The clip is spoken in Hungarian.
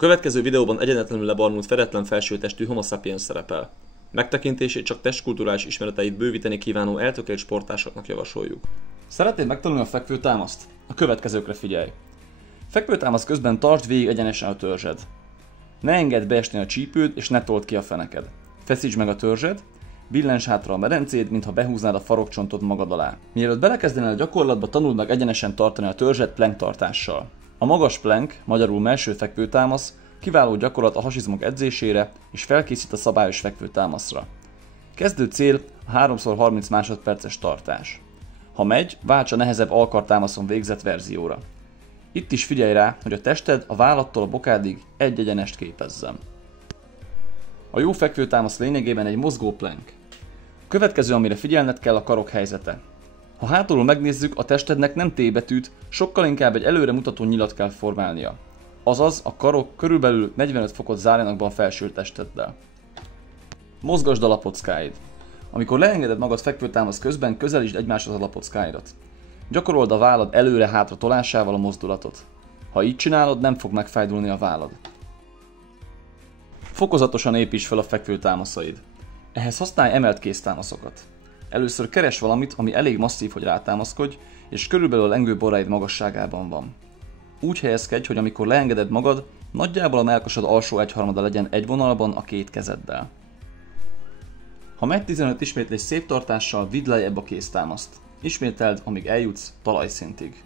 következő videóban egyenetlenül lebarnult fedetlen felsőtestű Homo sapiens szerepel. Megtekintését csak testkulturális ismereteit bővíteni kívánó eltökélt sportásoknak javasoljuk. Szeretnéd megtanulni a fekvőtámaszt? A következőkre figyelj! Fekvőtámasz közben tartsd végig egyenesen a törzsed. Ne engedd beesni a csípőd és ne told ki a feneked. Feszítsd meg a törzsed, billens hátra a medencéd, mintha behúznád a farokcsontod magad alá. Mielőtt belekezdenél a gyakorlatba, tanuld meg egyenesen tartani a törzsed plank tartással. A magas plank, magyarul mellső fekvőtámasz, kiváló gyakorlat a hasizmok edzésére és felkészít a szabályos fekvőtámaszra. Kezdő cél a 3x30 másodperces tartás. Ha megy, válts a nehezebb alkartámaszon végzett verzióra. Itt is figyelj rá, hogy a tested a vállattól a bokádig egy egyenest képezzen. A jó fekvőtámasz lényegében egy mozgó plank. A következő, amire figyelned kell, a karok helyzete. Ha hátulról megnézzük, a testednek nem T betűt, sokkal inkább egy előre mutató nyilat kell formálnia. Azaz, a karok körülbelül 45 fokot zárjanak be a felső testeddel. Mozgasd a lapockáid. Amikor leengeded magad fekvőtámasz közben, közelítsd egymáshoz a lapockáidat. Gyakorold a vállad előre-hátra tolásával a mozdulatot. Ha így csinálod, nem fog megfájdulni a vállad. Fokozatosan építs fel a fekvőtámaszaid. Ehhez használj emelt kéztámaszokat. Először keres valamit, ami elég masszív, hogy rátámaszkodj, és körülbelül a lengőborraid magasságában van. Úgy helyezkedj, hogy amikor leengeded magad, nagyjából a mellkasod alsó egyharmada legyen egy vonalban a két kezeddel. Ha megy 15 ismétlés szép tartással, vidd lejjebb a kéztámaszt. Ismételd, amíg eljutsz talajszintig.